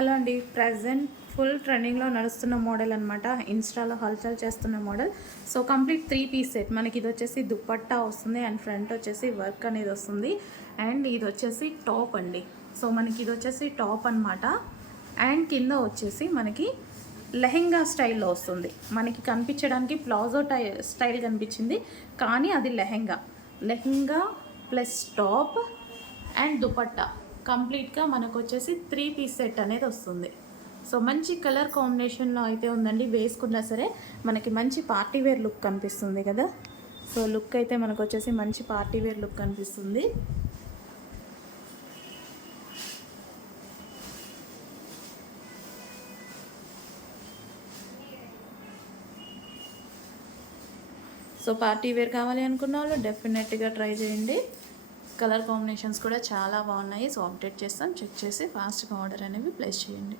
Hello అండి. Present full ట్రెండింగ్లో నడుస్తున్న మోడల్ అనమాట. ఇన్స్టాలో హల్చల్ చేస్తున్న model. So complete 3 piece set. మనకి ఇది వచ్చేసి దుపట్టా వస్తుంది అండ్ ఫ్రంట్ వచ్చేసి వర్క్ అనేది వస్తుంది అండ్ ఇది వచ్చేసి టాప్ అండి. సో మనకి ఇది వచ్చేసి టాప్ అనమాట అండ్ కింద వచ్చేసి మనకి లెహెంగా స్టైల్లో వస్తుంది. మనకి కనిపించడానికి ప్లాజో స్టైల్ కనిపించింది కానీ అది lehenga plus top and dupatta కంప్లీట్గా మనకు వచ్చేసి 3 పీస్ సెట్ అనేది వస్తుంది. సో మంచి కలర్ కాంబినేషన్లో అయితే ఉందండి. వేసుకున్నా సరే మనకి మంచి పార్టీ వేర్ లుక్ కనిపిస్తుంది కదా. సో లుక్ అయితే మనకు వచ్చేసి మంచి పార్టీ వేర్ లుక్ కనిపిస్తుంది. సో పార్టీ వేర్ కావాలి అనుకున్న వాళ్ళు డెఫినెట్గా ట్రై చేయండి. కలర్ కాంబినేషన్స్ కూడా చాలా బాగున్నాయి. సో అప్డేట్ చేస్తాం, చెక్ చేసి ఫాస్ట్గా ఆర్డర్ అనేవి ప్లేస్ చేయండి.